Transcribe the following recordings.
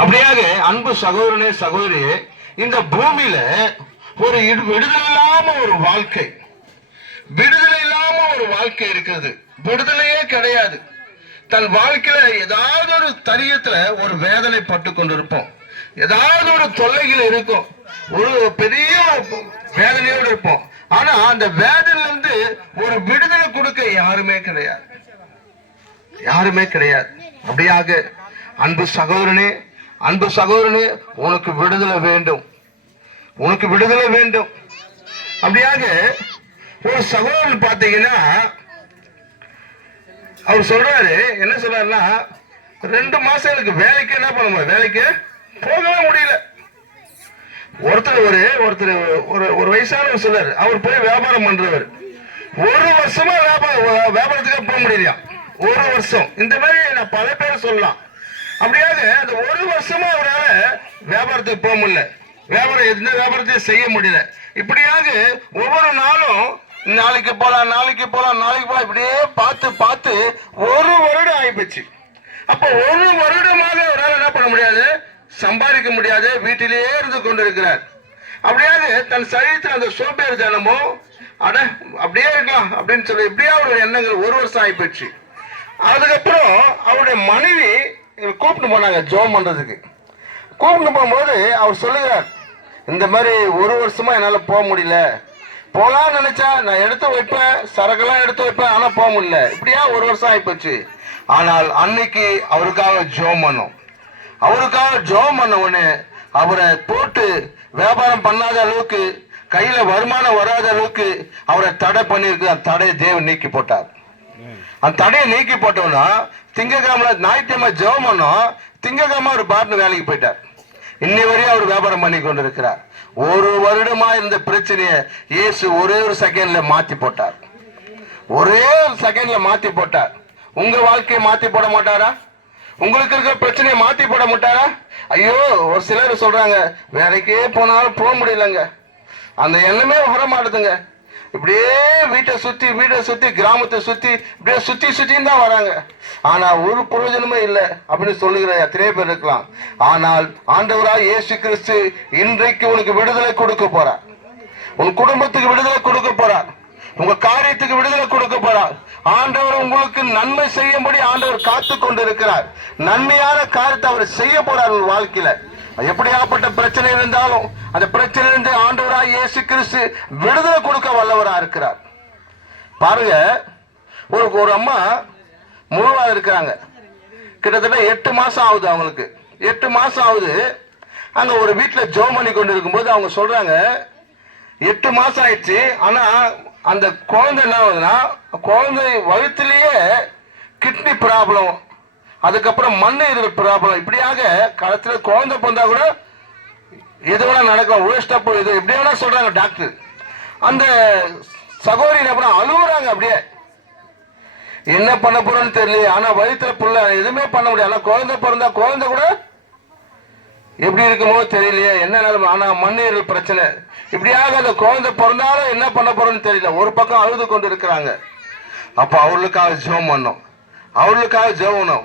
அப்படியாக அன்பு சகோதரனே சகோதரியே, இந்த பூமியில ஒரு விடுதலை இல்லாம ஒரு வாழ்க்கை, விடுதலை இல்லாம ஒரு வாழ்க்கை இருக்கிறது. விடுதலையே கிடையாது. தன் வாழ்க்கையில ஏதாவது ஒரு தரியத்துல ஒரு வேதனை பட்டு கொண்டிருப்போம். ஏதாவது ஒரு தொல்லைகள் இருக்கும். ஒரு பெரிய வேதனையோடு இருப்போம். ஆனா அந்த வேதனையில இருந்து ஒரு விடுதலை கொடுக்க யாருமே கிடையாது, யாருமே கிடையாது. அப்படியாக அன்பு சகோதரனே, அன்பு சகோதரனே, உனக்கு விடுதலை வேண்டும், உனக்கு விடுதலை வேண்டும். அப்படியாக ஒரு சகோதரன் பார்த்தீங்கன்னா அவர் சொல்றாரு, என்ன சொல்றாருன்னா, 2 மாசம் எனக்கு வேலைக்கு என்ன பண்ண முடியும், வேலைக்கு போகவே முடியல. ஒருத்தர் ஒரு வயசானவர் சொல்றாரு, அவர் போய் வியாபாரம் பண்றவர், 1 வருஷமா வியாபாரத்துக்கு போக முடியலையா, 1 வருஷம். இந்த மாதிரி நான் பல பேர் சொல்லலாம். அப்படியாக அந்த 1 வருஷமா அவரால் வியாபாரத்துக்கு போக முடியல, எந்த வியாபாரத்தையும் செய்ய முடியல. இப்படியாக ஒவ்வொரு நாளும் நாளைக்கு போலாம் நாளைக்கு போலாம் நாளைக்கு போலாம் இப்படியே பார்த்து பார்த்து 1 வருடம் ஆயிப்போச்சு. அப்ப 1 வருடமாக அவரால் என்ன பண்ண முடியாது, சம்பாதிக்க முடியாது, வீட்டிலேயே இருந்து கொண்டிருக்கிறார். அப்படியாக தன் சரீரத்தில் அந்த சோம்பேறி தனமோ அட அப்படியே இருக்கலாம் அப்படின்னு சொல்லி இப்படியே அவருடைய எண்ணங்கள் 1 வருஷம் ஆயிப்போச்சு. அதுக்கப்புறம் அவருடைய மனைவி கூப்பிட்டு போனாங்க ஜோம் பண்றதுக்கு. கூப்பிட்டு போகும்போது அவர் சொல்லுகிறார், இந்த மாதிரி 1 வருஷமா என்னால போக முடியல, போலான்னு நினைச்சா நான் எடுத்து வைப்பேன், சரக்கெல்லாம் எடுத்து வைப்பேன், ஆனா போக முடியல. இப்படியா 1 வருஷம் ஆயிப்போச்சு. ஆனால் அன்னைக்கு அவருக்காக ஜோம் பண்ணோம். அவருக்காக ஜோம் பண்ண உடனே அவரை போட்டு வியாபாரம் பண்ணாத அளவுக்கு, கையில வருமானம் வராத அளவுக்கு அவரை தடை பண்ணிருக்கு. அந்த தடையை தேவன் நீக்கி போட்டார். அந்த தடையை நீக்கி போட்டோம்னா திங்கக்கிழமை ஞாயிற்றுக்கிழமை ஜெபம் பண்ணோம், திங்கக்கிழமை அவர் பாட்டு வேலைக்கு போயிட்டார். இன்னை வரையும் அவர் வியாபாரம் பண்ணி கொண்டிருக்கிறார். 1 வருடமா இருந்த பிரச்சனையை இயேசு ஒரே ஒரு செகண்ட்ல மாத்தி போட்டார், ஒரே ஒரு செகண்ட்ல மாத்தி போட்டார். உங்க வாழ்க்கையை மாத்தி போட மாட்டாரா? உங்களுக்கு இருக்கிற பிரச்சனையை மாத்தி போட மாட்டாரா? ஐயோ, ஒரு சிலர் சொல்றாங்க வேலைக்கே போனாலும் போக முடியலங்க, அந்த எண்ணமே வர மாட்டுதுங்க. இப்படியே வீட்டை சுத்தி கிராமத்தை சுத்தி இப்படியே சுத்தி தான் வராங்க. ஆனா ஒரு பிரயோஜனமே இல்லை அப்படின்னு சொல்லுகிற எத்தனை பேர் இருக்கலாம். ஆனால் ஆண்டவராய் இயேசு கிறிஸ்து இன்றைக்கு உனக்கு விடுதலை கொடுக்க போறார். உன் குடும்பத்துக்கு விடுதலை கொடுக்க போறார். உங்க காரியத்துக்கு விடுதலை கொடுக்க போறார். ஆண்டவர் உங்களுக்கு நன்மை செய்யும்படி ஆண்டவர் காத்து கொண்டு இருக்கிறார். நன்மையான காரியத்தை அவர் செய்ய போறார் உங்க வாழ்க்கையில. எப்படியாப்பட்ட பிரச்சனை இருந்தாலும் அந்த பிரச்சனையிலிருந்து ஆண்டவராய் இயேசு கிறிஸ்து விடுதலை கொடுக்க வல்லவரா இருக்கிறார். பாருங்க, ஒரு அம்மா முழுவா இருக்கிறாங்க. கிட்டத்தட்ட 8 மாசம் ஆகுது அவங்களுக்கு. 8 மாசம் ஆகுது. அங்க ஒரு வீட்டுல ஜெபம் பண்ணி கொண்டு இருக்கும்போது அவங்க சொல்றாங்க, 8 மாசம் ஆயிடுச்சு, ஆனா அந்த குழந்தை என்ன ஆகுதுன்னா, குழந்தை வயிற்றுலயே கிட்னி ப்ராப்ளம், அதுக்கப்புறம் மண்ணீரல் ப்ராப்ளம், இப்படியாக காலத்துல குழந்தை பிறந்தா கூட எது வேணா நடக்கலாம், வேஸ்டா போகுது, எப்படி வேணா சொல்றாங்க டாக்டர். அந்த சகோதரி அப்புறம் அழுகுறாங்க. அப்படியே என்ன பண்ண போறோம்னு தெரியல. ஆனா வயிற்றுல புள்ள எதுவுமே பண்ண முடியாது. ஆனா குழந்தை பிறந்தா குழந்தை கூட எப்படி இருக்குமோ தெரியலையே, என்ன நிலைமை. ஆனா மண்ணீரல் பிரச்சனை, இப்படியாக அந்த குழந்தை பிறந்தாலும் என்ன பண்ண போறோம்னு தெரியல. ஒரு பக்கம் அழுது கொண்டு இருக்கிறாங்க. அப்ப அவர்களுக்காக ஜெபம் பண்ணோம், அவர்களுக்காக ஜெபம் பண்ணோம்,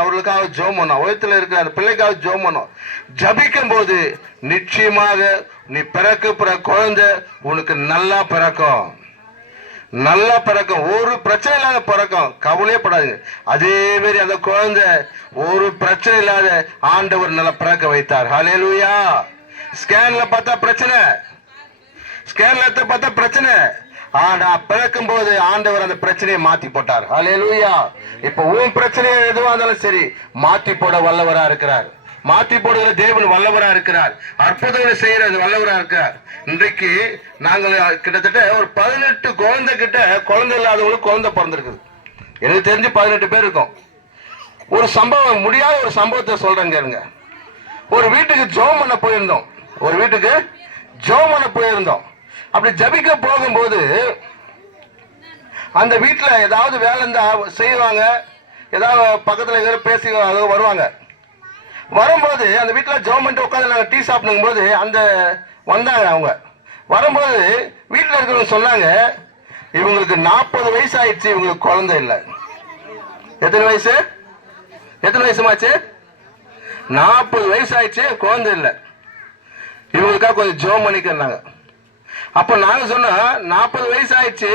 அவர்களுக்காக ஜெபம் பண்ணோம், வயிற்றுல இருக்கிற அந்த பிள்ளைக்காக ஜெபம் பண்ணோம். ஜபிக்கும் போது நிச்சயமாக நீ பிறக்க குழந்தை உனக்கு நல்லா பிறக்கும், நல்லா பிறக்கும், ஒரு பிரச்சனை இல்லாத பிறக்கும், கவலையே படாதுங்க. அதே மாதிரி அந்த குழந்தை ஒரு பிரச்சனை இல்லாத ஆண்டவர் நல்லா பிறக்க வைத்தார். ஹல்லேலூயா. ஸ்கேன்ல பார்த்தா பிரச்சனை, ஸ்கேன்ல பார்த்தா பிரச்சனை, ஆனா பிறக்கும் போது ஆண்டவர் அந்த பிரச்சனையை மாத்தி போட்டார். ஹல்லேலூயா. இப்ப உன் பிரச்சனையை எதுவா இருந்தாலும் சரி மாத்தி போட வல்லவரா இருக்கிறார். மாத்தி போடுகிற தேவன் வல்லவரா இருக்கிறார். அற்புதங்களை செய்யறது வல்லவரா இருக்கிறார். இன்றைக்கு நாங்கள் கிட்டத்தட்ட ஒரு 18 குழந்தை கிட்ட குழந்தை இல்லாதவங்களுக்கு குழந்தை பிறந்திருக்குது. எனக்கு தெரிஞ்சு 18 பேர் இருக்கும். ஒரு சம்பவம், முடியாத ஒரு சம்பவத்தை சொல்றேங்க. ஒரு வீட்டுக்கு ஜெபம் பண்ண போயிருந்தோம், அப்படி ஜபிக்க போகும்போது அந்த வீட்டுல ஏதாவது வேலை இருந்தா செய்வாங்க, ஏதாவது பக்கத்துல பேசி வருவாங்க. வரும்போது அந்த வீட்டுல ஜெபம் பண்ணிட்டு உட்காந்து நாங்கள் டீ சாப்பிடும் போது அந்த வந்தாங்க. அவங்க வரும்போது வீட்டில் இருக்கிறவங்க சொன்னாங்க, இவங்களுக்கு 40 வயசு ஆயிடுச்சு, இவங்களுக்கு குழந்தை இல்லை. எத்தனை வயசுமாச்சு? 40 வயசு ஆயிடுச்சு, குழந்தை இல்லை. இவங்களுக்காக கொஞ்சம் ஜோம் பண்ணிக்கிறாங்க. அப்ப நாங்க சொன்னா 40 வயசு ஆயிடுச்சு,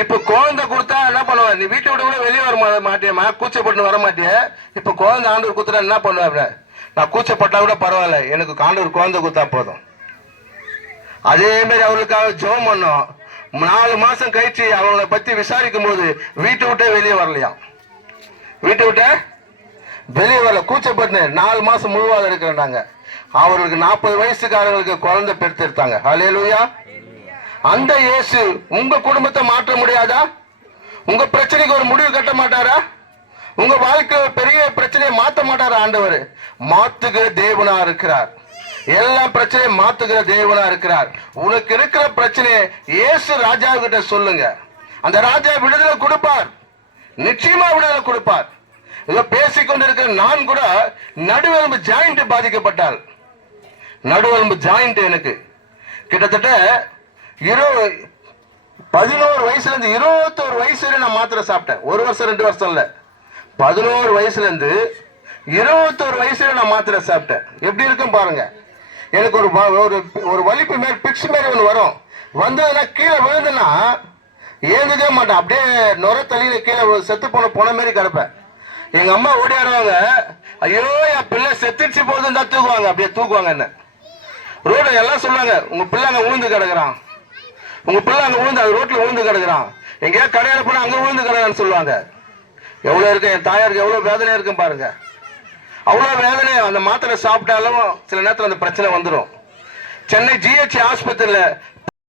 இப்ப குழந்தை கொடுத்தா என்ன பண்ணுவ? நீ வீட்டை விட கூட வெளியே வர மாட்டியம்மா, கூச்சப்பட்டு வர மாட்டிய. இப்ப குழந்தை ஆண்டவர் கொடுத்தா என்ன பண்ணுவ? நான் கூச்சப்பட்டா கூட பரவாயில்ல, எனக்கு ஆண்டவர் குழந்தை கொடுத்தா போதும். அதே மாதிரி அவர்களுக்காக ஜெபம் பண்ணோம். 4 மாசம் கழிச்சு அவங்கள பத்தி விசாரிக்கும் போது வீட்டை விட்டே வெளியே வரலையா, வீட்டை விட்ட வெளியே வரல, கூச்சப்பட்டு 4 மாசம் முழுவாத இருக்கிறாங்க. அவர்களுக்கு 40 வயசுக்காரங்களுக்கு குழந்தை பெற்றெடுத்தாங்க. ஹல்லேலூயா. அந்த இயேசு உங்க குடும்பத்தை மாற்ற முடியாதா? உங்க பிரச்சனைக்கு ஒரு முடிவு கட்ட மாட்டாரா? உங்க வாழ்க்கை பெரிய பிரச்சனையை மாற்ற மாட்டாரா? ஆண்டவர் மாத்துகிற தேவனா இருக்கிறார். எல்லா பிரச்சனையும் மாத்துகிற தேவனா இருக்கிறார். உனக்கு இருக்கிற பிரச்சனையை இயேசு ராஜா கிட்ட சொல்லுங்க, அந்த ராஜா விடுதலை கொடுப்பார், நிச்சயமா விடுதலை கொடுப்பார். இதை பேசிக்கொண்டிருக்கிற நான் கூட நடுவெலும்பு ஜாயிண்ட் பாதிக்கப்பட்டால், நடுவெலும்பு ஜாயிண்ட் எனக்கு கிட்டத்தட்ட 11 வயசுல இருந்து 21 வயசு வரை நான் மாத்திரை சாப்பிட்டேன். 1 வருஷம் 2 வருஷம் இல்ல, 11 வயசுல இருந்து 21 வயசுல நான் மாத்திரை சாப்பிட்டேன். எப்படி இருக்கும் பாருங்க. எனக்கு ஒரு வலிப்பு மேல் பிக்ஸ் மாதிரி ஒன்று வரும். வந்ததுன்னா கீழே விழுதுன்னா ஏந்துக்கவே மாட்டேன், அப்படியே நுர தள்ளியில கீழே செத்து போன மாதிரி கிடப்பேன். எங்க அம்மா ஓடியாடுவாங்க, ஐயோ என் பிள்ளை செத்துச்சு போதுன்னு தான் தூக்குவாங்க, அப்படியே தூக்குவாங்க என்ன. ரோடு எல்லாம் சொல்லுவாங்க, உங்க பிள்ளை அங்க விழுந்து கிடக்குறான், உங்க பிள்ளை அங்க விழுந்து அது ரோட்ல விழுந்து கிடக்குறான், எங்கேயாவது கடையில போனா அங்க விழுந்து கிடக்குறான்னு சொல்லுவாங்க. எவ்வளவு இருக்கு என் தாயாருக்கு, எவ்வளவு வேதனை இருக்கும் பாருங்க. அவ்வளவு வேதனை. அந்த மாத்திரை சாப்பிட்டாலும் சில நேரத்தில் அந்த பிரச்சனை வந்துடும். சென்னை GH ஆஸ்பத்திரியில்